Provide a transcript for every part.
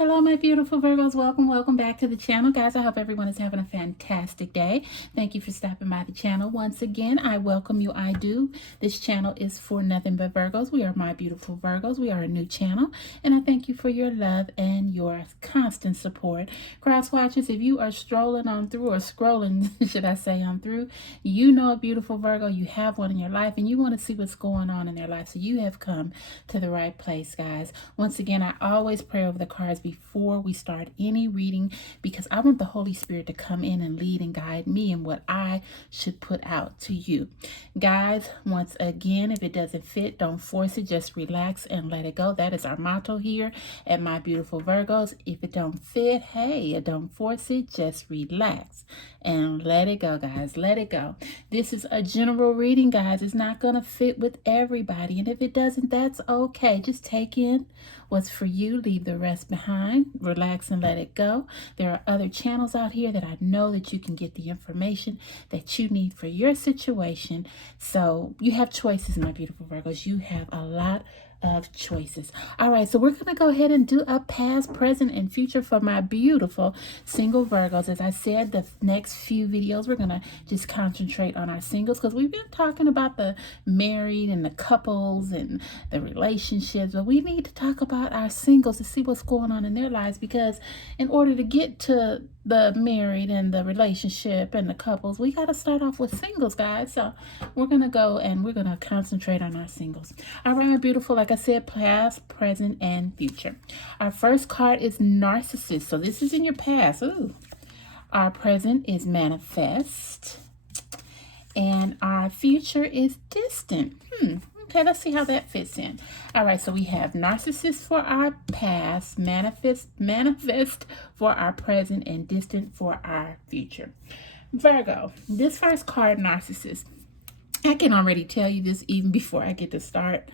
Hello, my beautiful Virgos. Welcome back to the channel. Guys, I hope everyone is having a fantastic day. Thank you for stopping by the channel. Once again, I welcome you. I do. This channel is for nothing but Virgos. We are my beautiful Virgos. We are a new channel, and I thank you for your love and your constant support. Cross watchers, if you are strolling on through or scrolling, should I say, on through, you know a beautiful Virgo. You have one in your life, and you want to see what's going on in their life. So you have come to the right place, guys. Once again, I always pray over the cards before we start any reading because I want the Holy Spirit to come in and lead and guide me in what I should put out to you. Guys, once again, if it doesn't fit, don't force it. Just relax and let it go. That is our motto here at My Beautiful Virgos. If it don't fit, hey, don't force it. Just relax and let it go, guys. Let it go. This is a general reading, guys. It's not going to fit with everybody. And if it doesn't, that's okay. Just take in what's for you, leave the rest behind, relax and let it go. There are other channels out here that I know that you can get the information that you need for your situation. So you have choices, my beautiful Virgos. You have a lot of choices. All right, so we're going to go ahead and do a past, present, and future for my beautiful single Virgos. As I said, the next few videos, we're going to just concentrate on our singles because we've been talking about the married and the couples and the relationships, but we need to talk about our singles to see what's going on in their lives, because in order to get to the married and the relationship and the couples, we got to start off with singles, guys. So we're going to go and we're going to concentrate on our singles. All right, my beautiful, like I said, past, present, and future. Our first card is Narcissit. So this is in your past. Ooh. Our present is manifest. And our future is distant. Okay, let's see how that fits in. All right, so we have Narcissus for our past, manifest for our present, and distant for our future. Virgo, this first card, Narcissus, I can already tell you this even before I get to start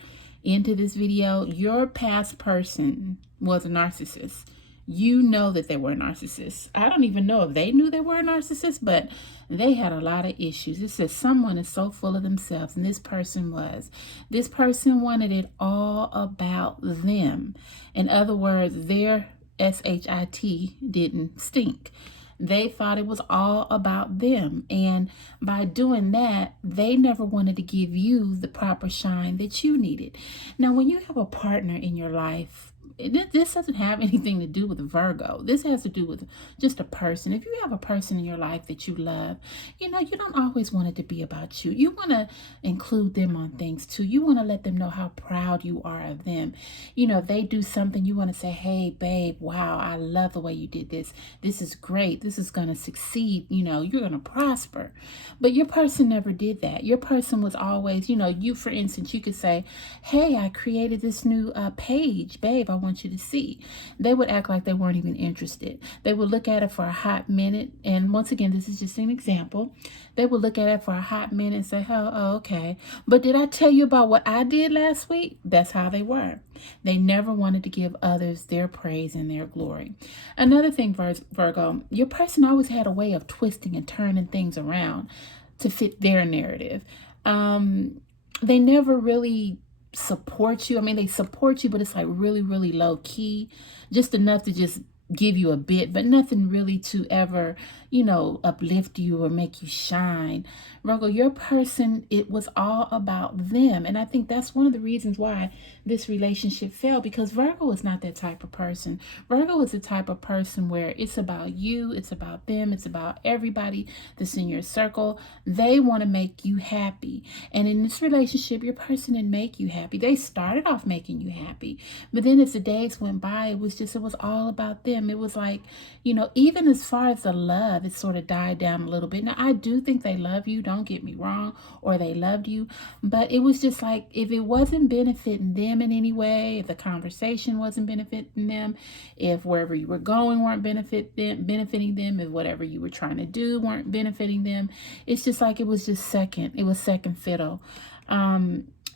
into this video. Your past person was a narcissist. You know that they were a narcissist. I don't even know if they knew they were a narcissist, but they had a lot of issues. It says someone is so full of themselves, and this person was. This person wanted it all about them. In other words, their S-H-I-T didn't stink. They thought it was all about them. And by doing that, they never wanted to give you the proper shine that you needed. Now, when you have a partner in your life, this doesn't have anything to do with Virgo. This has to do with just a person. If you have a person in your life that you love, you know, you don't always want it to be about you. You want to include them on things too. You want to let them know how proud you are of them. You know, if they do something, you want to say, hey, babe, wow, I love the way you did this. This is great. This is going to succeed. You know, you're going to prosper. But your person never did that. Your person was always, you know, you, for instance, you could say, hey, I created this new page, babe, I want you to see. They would act like they weren't even interested. They would look at it for a hot minute. And once again, this is just an example. They would look at it for a hot minute and say, oh, okay. But did I tell you about what I did last week? That's how they were. They never wanted to give others their praise and their glory. Another thing, Virgo, your person always had a way of twisting and turning things around to fit their narrative. They never really support you. I mean, they support you, but it's like really, really low key, just enough to just give you a bit, but nothing really to ever, you know, uplift you or make you shine. Virgo, your person, it was all about them. And I think that's one of the reasons why this relationship failed, because Virgo is not that type of person. Virgo is the type of person where it's about you, it's about them, it's about everybody that's in your circle. They want to make you happy. And in this relationship, your person didn't make you happy. They started off making you happy. But then as the days went by, it was all about them. It was like, you know, even as far as the love, it sort of died down a little bit. Now, I do think they love you, don't get me wrong, or they loved you, but it was just like, if it wasn't benefiting them in any way, if the conversation wasn't benefiting them, if wherever you were going weren't benefiting them, if whatever you were trying to do weren't benefiting them, it's just like it was second fiddle.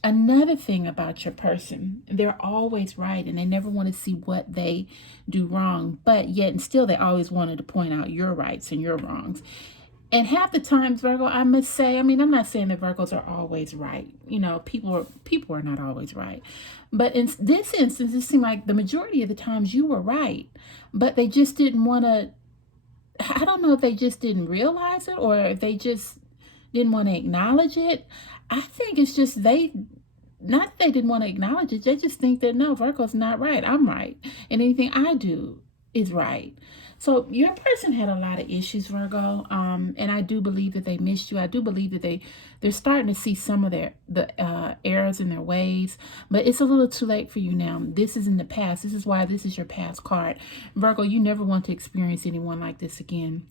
Another thing about your person, they're always right, and they never want to see what they do wrong, but yet and still they always wanted to point out your rights and your wrongs. And half the times, Virgo, I must say, I mean, I'm not saying that Virgos are always right. You know, people are not always right. But in this instance, it seemed like the majority of the times you were right. But they just didn't want to, I don't know if they just didn't realize it or if they just didn't want to acknowledge it. I think it's just not that they didn't want to acknowledge it. They just think that, no, Virgo's not right. I'm right. And anything I do is right. So your person had a lot of issues, Virgo, and I do believe that they missed you. I do believe that they're starting to see some of the errors in their ways, but it's a little too late for you now. This is in the past. This is why this is your past card. Virgo, you never want to experience anyone like this again.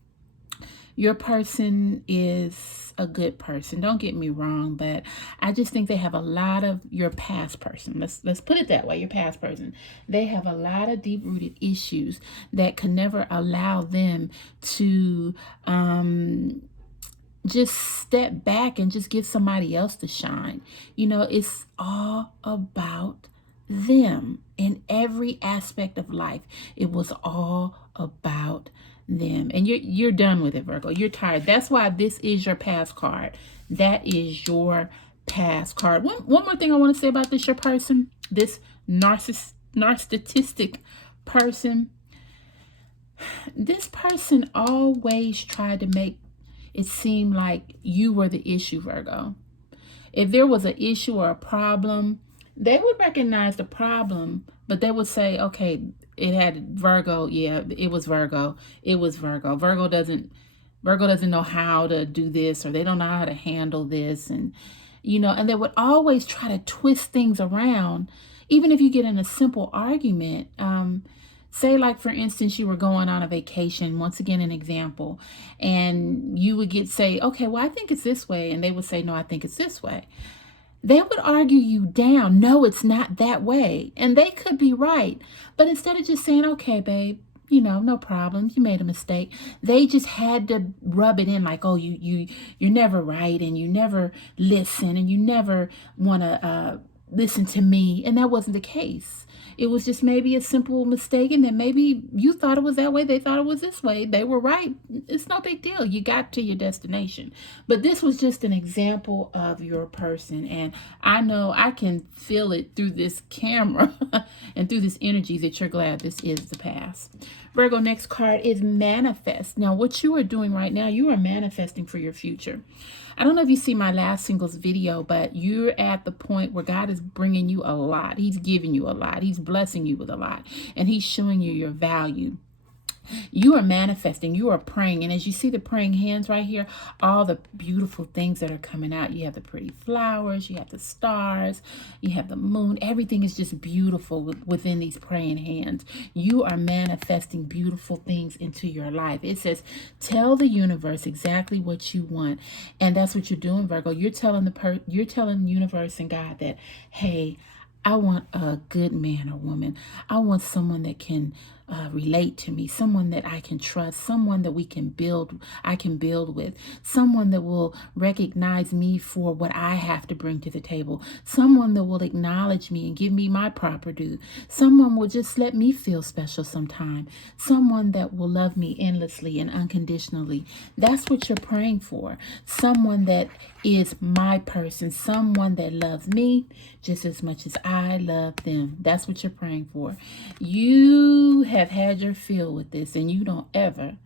Your person is a good person. Don't get me wrong, but I just think they have a lot of your past person. Let's put it that way. Your past person. They have a lot of deep-rooted issues that could never allow them to just step back and just give somebody else to shine. You know, it's all about them in every aspect of life. It was all about them, and you're done with it, Virgo. You're tired. That's why this is your past card. That is your past card. One more thing I want to say about this, your person, this narcissistic person. This person always tried to make it seem like you were the issue, Virgo. If there was an issue or a problem, they would recognize the problem, but they would say, okay, it had Virgo. Yeah, it was Virgo. It was Virgo. Virgo doesn't know how to do this, or they don't know how to handle this. And, you know, and they would always try to twist things around. Even if you get in a simple argument, say like, for instance, you were going on a vacation, once again, an example, and you would say, okay, well, I think it's this way. And they would say, no, I think it's this way. They would argue you down. No, it's not that way. And they could be right. But instead of just saying, okay, babe, you know, no problem, you made a mistake, they just had to rub it in like, oh, you're never right, and you never listen, and you never want to listen to me. And that wasn't the case. It was just maybe a simple mistake, and then maybe you thought it was that way, they thought it was this way. They were right. It's no big deal. You got to your destination. But this was just an example of your person, and I know I can feel it through this camera and through this energy that you're glad this is the past. Virgo, next card is manifest. Now, what you are doing right now, you are manifesting for your future. I don't know if you see my last singles video, but you're at the point where God is bringing you a lot. He's giving you a lot. He's blessing you with a lot, and he's showing you your value. You are manifesting, you are praying, and as you see the praying hands right here, all the beautiful things that are coming out. You have the pretty flowers, you have the stars, you have the moon. Everything is just beautiful within these praying hands. You are manifesting beautiful things into your life. It says, tell the universe exactly what you want, and that's what you're doing, Virgo. You're telling the universe and God that, hey, I want a good man or woman. I want someone that can relate to me, someone that I can trust, someone that I can build with, someone that will recognize me for what I have to bring to the table, someone that will acknowledge me and give me my proper due, someone will just let me feel special sometime, someone that will love me endlessly and unconditionally. That's what you're praying for. Someone that is my person, someone that loves me just as much as I love them. That's what you're praying for. You have had your fill with this, and you don't ever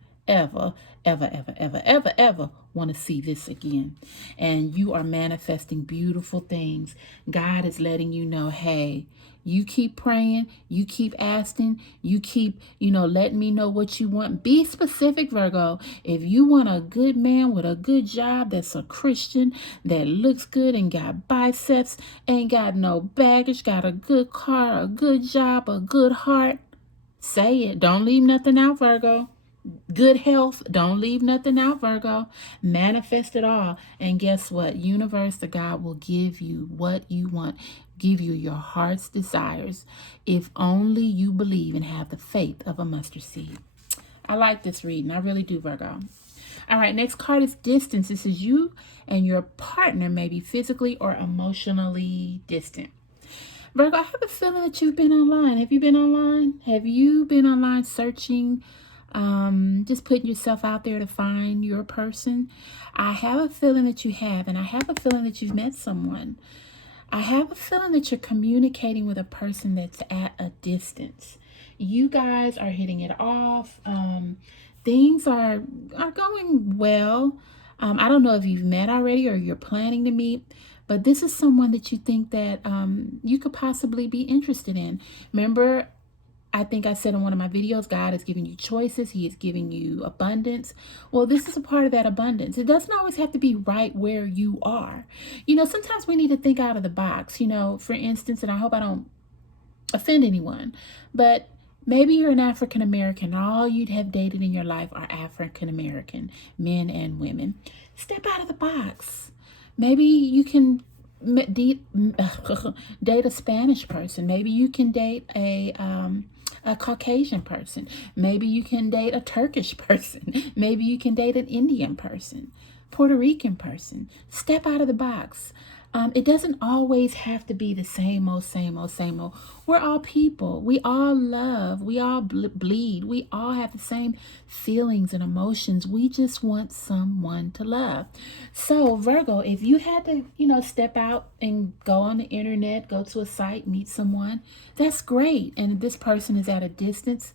want to see this again. And you are manifesting beautiful things. God is letting you know, hey, you keep praying, you keep asking, you keep, letting me know what you want. Be specific, Virgo. If you want a good man with a good job, that's a Christian, that looks good and got biceps, ain't got no baggage, got a good car, a good job, a good heart, say it. Don't leave nothing out, Virgo. Good health, don't leave nothing out, Virgo. Manifest it all. And guess what? Universe, the God will give you what you want, give you your heart's desires, if only you believe and have the faith of a mustard seed. I like this reading. I really do, Virgo. All right, next card is distance. This is you and your partner may be physically or emotionally distant. Virgo, I have a feeling that you've been online. Have you been online? Have you been online searching just putting yourself out there to find your person. I have a feeling that you have, and I have a feeling that you've met someone. I have a feeling that you're communicating with a person that's at a distance. You guys are hitting it off. Things are going well. I don't know if you've met already or you're planning to meet, but this is someone that you think that you could possibly be interested in. Remember, I think I said in one of my videos, God is giving you choices. He is giving you abundance. Well, this is a part of that abundance. It doesn't always have to be right where you are. You know, sometimes we need to think out of the box. You know, for instance, and I hope I don't offend anyone, but maybe you're an African American. All you'd have dated in your life are African American men and women. Step out of the box. Maybe you can date a Spanish person. Maybe you can date a Caucasian person. Maybe you can date a Turkish person. Maybe you can date an Indian person, Puerto Rican person. Step out of the box. It doesn't always have to be the same old, same old, same old. We're all people. We all love. We all bleed. We all have the same feelings and emotions. We just want someone to love. So, Virgo, if you had to, step out and go on the internet, go to a site, meet someone, that's great. And if this person is at a distance,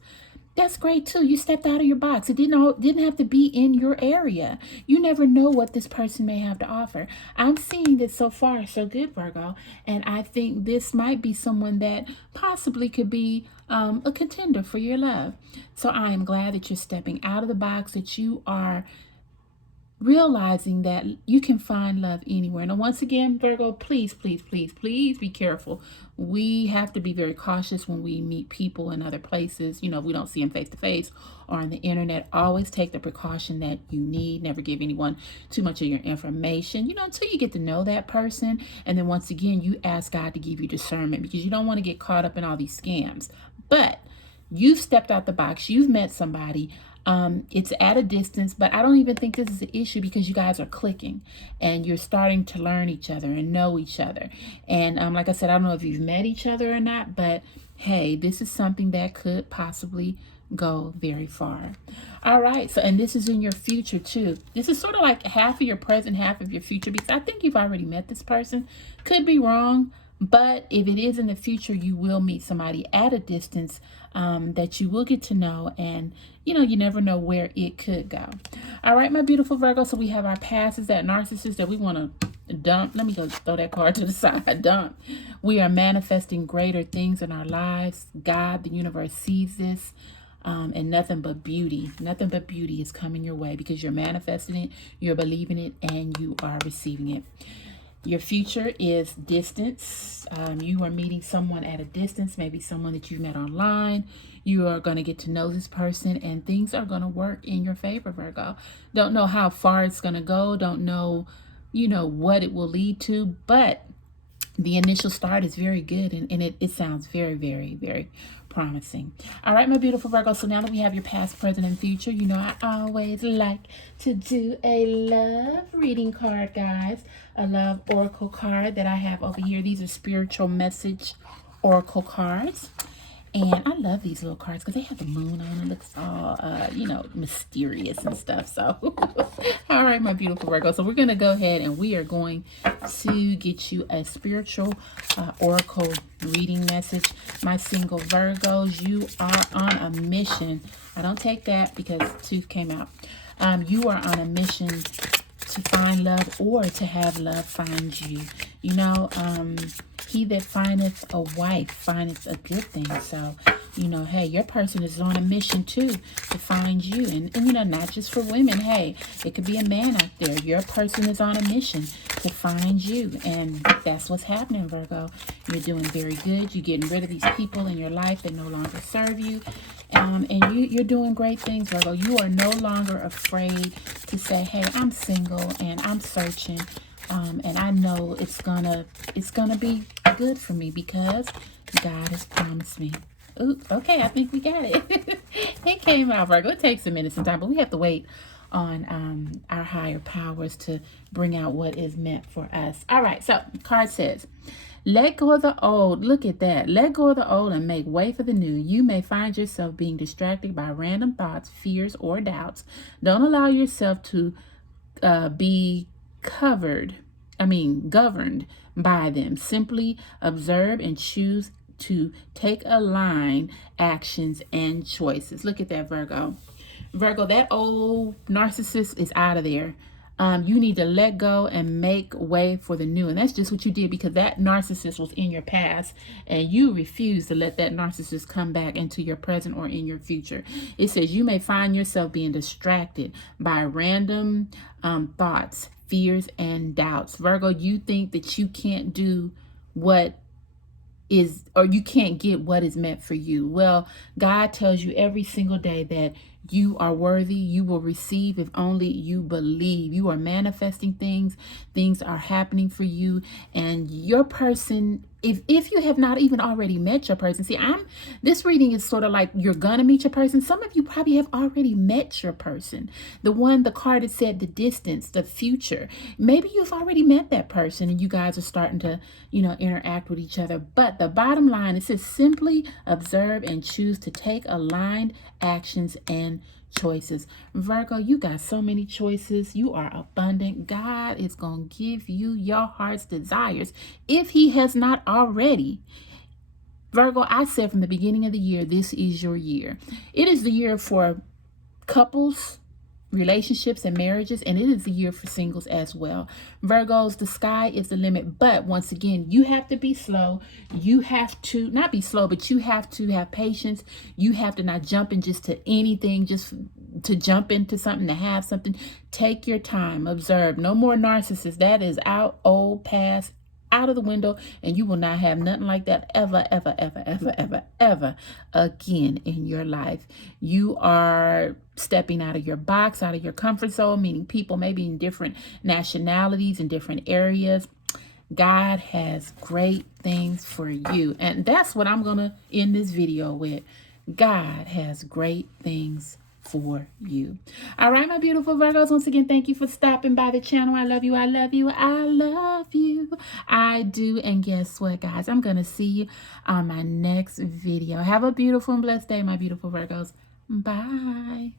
that's great too. You stepped out of your box. It didn't have to be in your area. You never know what this person may have to offer. I'm seeing this so far so good, Virgo, and I think this might be someone that possibly could be a contender for your love. So I am glad that you're stepping out of the box, that you are realizing that you can find love anywhere. Now, once again, Virgo, please, please, please, please be careful. We have to be very cautious when we meet people in other places. We don't see them face to face or on the internet. Always take the precaution that you need. Never give anyone too much of your information, until you get to know that person. And then once again, you ask God to give you discernment, because you don't want to get caught up in all these scams. But you've stepped out the box. You've met somebody. It's at a distance, but I don't even think this is an issue, because you guys are clicking and you're starting to learn each other and know each other. And like I said, I don't know if you've met each other or not, but hey, this is something that could possibly go very far. All right. So, and this is in your future too. This is sort of like half of your present, half of your future, because I think you've already met this person. Could be wrong. But if it is in the future, you will meet somebody at a distance that you will get to know, and you never know where it could go. All right, my beautiful Virgo. So we have our passes, that narcissist that we want to dump. Let me go throw that card to the side. Dump. We are manifesting greater things in our lives. God, the universe sees this. And nothing but beauty is coming your way, because you're manifesting it, you're believing it, and you are receiving it. Your future is distance. You are meeting someone at a distance, maybe someone that you've met online. You are going to get to know this person, and things are going to work in your favor, Virgo. Don't know how far it's going to go. Don't know, what it will lead to, but the initial start is very good, and it sounds very, very, very promising. All right, my beautiful Virgo. So now that we have your past, present, and future, I always like to do a love reading card, guys. A love oracle card that I have over here. These are spiritual message oracle cards. And I love these little cards because they have the moon on it. It looks all, mysterious and stuff. So, all right, my beautiful Virgo. So we're going to go ahead and we are going to get you a spiritual oracle reading message. My single Virgos, you are on a mission. I don't take that because tooth came out. You are on a mission to find love, or to have love find you. He that findeth a wife findeth a good thing. So, hey, your person is on a mission too to find you. And not just for women. Hey, it could be a man out there. Your person is on a mission to find you. And that's what's happening, Virgo. You're doing very good. You're getting rid of these people in your life that no longer serve you. And you're doing great things, Virgo. You are no longer afraid to say, hey, I'm single and I'm searching. And I know it's gonna be good for me, because God has promised me. Ooh, okay, I think we got it. It came out, Virgo. It takes a minute sometimes, but we have to wait on our higher powers to bring out what is meant for us. All right, so the card says, Let go of the old. Look at that. Let go of the old and make way for the new. You may find yourself being distracted by random thoughts, fears, or doubts. Don't allow yourself to be governed by them. Simply observe and choose to take aligned actions and choices. Look at that, Virgo. Virgo, that old narcissist is out of there. You need to let go and make way for the new. And that's just what you did, because that narcissist was in your past and you refuse to let that narcissist come back into your present or in your future. It says you may find yourself being distracted by random thoughts, fears, and doubts. Virgo, you think that you can't do what is, or you can't get what is meant for you. Well, God tells you every single day that you are worthy. You will receive if only you believe. You are manifesting things. Things are happening for you. And your person, if you have not even already met your person, see, this reading is sort of like you're gonna meet your person. Some of you probably have already met your person. The card that said the distance, the future. Maybe you've already met that person and you guys are starting to, interact with each other. But the bottom line, it says simply observe and choose to take aligned actions and choices. Virgo, you got so many choices. You are abundant. God is going to give you your heart's desires if he has not already. Virgo, I said from the beginning of the year, this is your year. It is the year for couples, relationships, and marriages, and it is the year for singles as well. Virgos, the sky is the limit, but once again, you have to be slow. You have to not be slow, but you have to have patience. You have to not jump in just to anything, just to jump into something, to have something. Take your time, observe. No more narcissists. That is out, old, past, out of the window, and you will not have nothing like that ever, ever, ever, ever, ever, ever again in your life. You are stepping out of your box, out of your comfort zone, meaning people maybe in different nationalities, in different areas. God has great things for you. And that's what I'm going to end this video with. God has great things for you. All right, my beautiful Virgos, once again, thank you for stopping by the channel. I love you. I love you. I love you. I do. And guess what, guys? I'm going to see you on my next video. Have a beautiful and blessed day, my beautiful Virgos. Bye.